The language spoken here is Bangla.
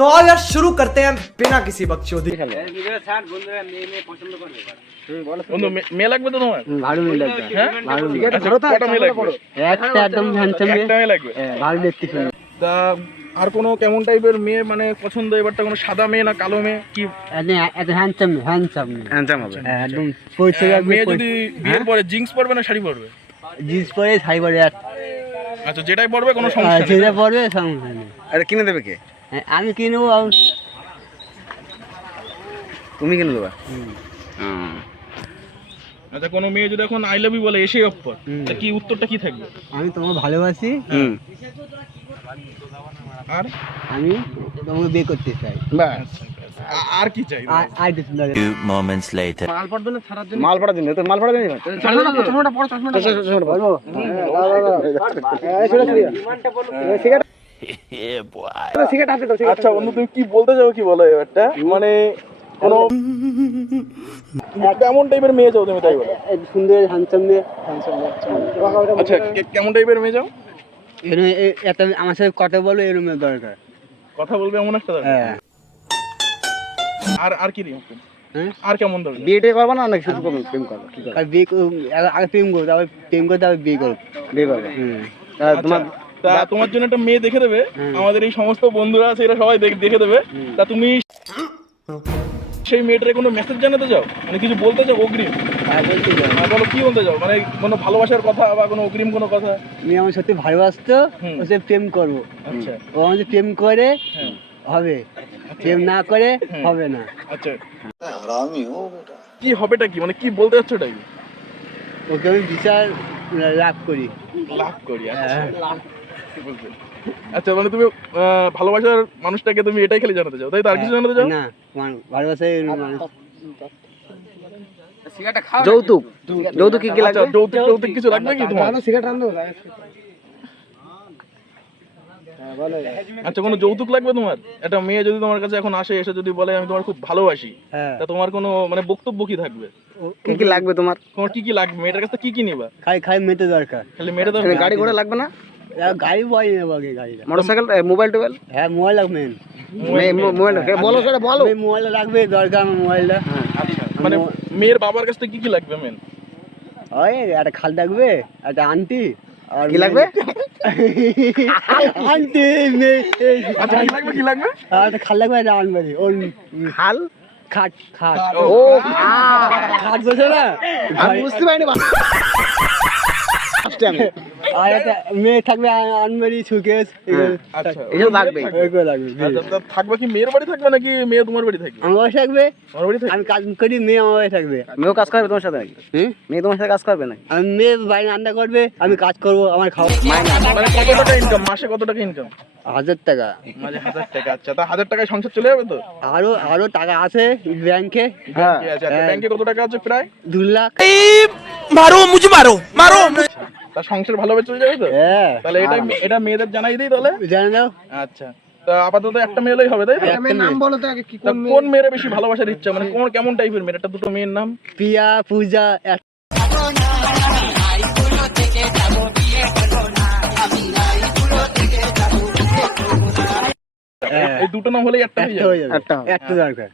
तो आओ यार शुरू करते हैं बिना किसी बकचोदी। বন্ধু মেয়ে লাগবে তো তোমার? ভালো মেয়ে লাগবে। হ্যাঁ আচ্ছা, কটা মেয়ে লাগবে? একটা একদম হ্যান্ডসাম মেয়ে, একটা মেয়ে লাগবে। ভালো দেখতে শুনে। তা আর কোনো কেমন টাইপের মেয়ে মানে পছন্দ? এবারটা কোনো সাদা মেয়ে না কালো মেয়ে কি? একদম হ্যান্ডসাম হ্যান্ডসাম হবে, একদম পরিষ্কার। মেয়ে যদি বিয়ের পরে জিন্স পরবে না শাড়ি পরবে? জিন্স পরে শাড়ি পরে, আচ্ছা যেটাই পরবে কোনো সমস্যা নেই। সেটা পরবে, সমস্যা নেই। আরে কিনে দেবে কে? আমি কিনে নেবো। তুমি কিনে দেবা? আচ্ছা কোনো মেয়ে যদি এখন আই লাভ ইউ বলে এসে অফার, তা কি উত্তরটা কি থাকবে? আমি তোমাকে ভালোবাসি, আর আমি তোমাকে বিয়ে করতে চাই। বাস। আর কি চাই? আর কিছু লাগে। Few moments later. মাল পড়ার জন্য তো মাল পড়ার জন্য চশমাটা পড়ো, চশমাটা বলবো। Yeah, boy. আচ্ছা বন্ধু তুমি কি বলতে চাও কি বলো এবারটা? মানে কোনো কেমন টাইপের মেয়ে চাও তুমি তাই বলো? সুন্দর হ্যান্ডসাম মেয়ে। আচ্ছা কেমন টাইপের মেয়ে চাও? একটা আমার সাথে কথা বলো, এরকম দরকার। কথা বলবে এমন একটা দরকার। হ্যাঁ। আর আর কি রকম? হ্যাঁ? আর কেমন দরকার? বিয়েটা করবা না নাকি শুধু প্রেম করবা? কি করবা? আর বিয়ে আগে প্রেম করো, তারপর প্রেম করে তারপর বিয়ে করো। বিয়ে করবা? তোমার তা তোমার জন্য একটা মেয়ে দেখে দেবে, আমাদের এই সমস্ত বন্ধুরা আছে এরা সবাই দেখে দেবে। তা তুমি সেই মেয়েটারে কোনো মেসেজ জানাতে চাও, মানে কিছু বলতে চাও অগ্রিম? আর বলতে যাও, বলো কি বলতে চাও, মানে কোনো ভালোবাসার কথা বা কোনো অগ্রিম কোনো কথা? তুমি আমার সত্যি ভালোবাসতো, ওসে প্রেম করবো। আচ্ছা ও আমাদের প্রেম করে হ্যাঁ হবে, প্রেম না করে হবে না। আচ্ছা কি হবেটা কি, মানে কি বলতে চাচ্ছ ওটা কি? ওকে আমি বিচার লাভ করি। লাভ করি? কি বলতে? আচ্ছা মানে তুমি ভালোবাসার মানুষটাকে তুমি এটাই খালি জানাতে চাও, তাই তো? আর কিছু জানাতে চাও? না, ভালোবাসায় মানুষ। যৌতুক যৌতুক কি লাগবে? আচ্ছা, যৌতুক কিছু লাগবে কি তোমার? আচ্ছা কোনো যৌতুক লাগবে তোমার? একটা মেয়ে যদি তোমার কাছে এখন আসে, এসে যদি বলে আমি তোমার খুব ভালোবাসি, হ্যাঁ। তা তোমার কোনো মানে বক্তব্য কি থাকবে? কি কি লাগবে তোমার? তোমার কি কি লাগবে? মেয়েটার কাছে কি কি নিবা? খাই মেতে দরকার। খালি মেয়েটা তো গাড়ি ঘোড়া লাগবে না? গাড়ি বয় নেবো আগে, গাড়িটা। মোটরসাইকেল, মোবাইল টোবাইল? হ্যাঁ, মোবাইল লাগবে। মোবাইল বলো, সেটা বলো। মোবাইল লাগবে, দরকার আমার মোবাইলটা। আচ্ছা মানে মেয়ের বাবার কাছ থেকে কি কি লাগবে মেন? ওই একটা খাল লাগবে, একটা আন্টি। আর কি লাগবে? আন্টি আচ্ছা কি লাগবে? আর একটা খাল লাগবে, একটা আনবাড়ি। ওর খাল খাট ও খাট বসে না, আমি বুঝতে পারিনি। আর একটা মেয়ে থাকবে, আনবাড়ি, সুকেশ, আচ্ছা এগুলো লাগবে। এগুলো লাগবে। আচ্ছা তা থাকবে কি মেয়ের বাড়ি থাকবে নাকি মেয়ে তোমার বাড়ি থাকবে? আমার বাড়ি থাকবে, তোমার বাড়ি থাকবে? আমি কাজ করি, মেয়ে আমার বাড়ি থাকবে। মেয়েও কাজ করবে তোমার সাথে নাকি? মেয়ে তোমার সাথে কাজ করবে নাকি? আমি মেয়ে বাইরে রান্না করবে, আমি কাজ করবো, আমার খাওয়া। মানে কত টাকা ইনকাম? মাসে কত টাকা ইনকাম? 1000 টাকা। মানে 1000 টাকা। আচ্ছা তা 1000 টাকায় সংসার চলে যাবে তো? আরো টাকা আছে ব্যাংকে। হ্যাঁ। আচ্ছা ব্যাংকে কত টাকা আছে? প্রায় 2 লাখ। তা সংসার ভালোভাবে চলে যাবে তো? হ্যাঁ, তাহলে এটা মেয়েদের জানাই দিই তাহলে। জানে দাও। আচ্ছা তা আপাতত একটা মেয়ে হলেই হবে তাই তো? নাম বলো তো আগে, তা কোন মেয়ের বেশি ভালোবাসার ইচ্ছা, মানে কেমন টাইপের মেয়ে? একটা দুটো মেয়ের নাম? পিয়া, পূজা। এই দুটো নাম হলেই একটা হয়ে যাবে? হয়ে যাবে, একটা দরকার।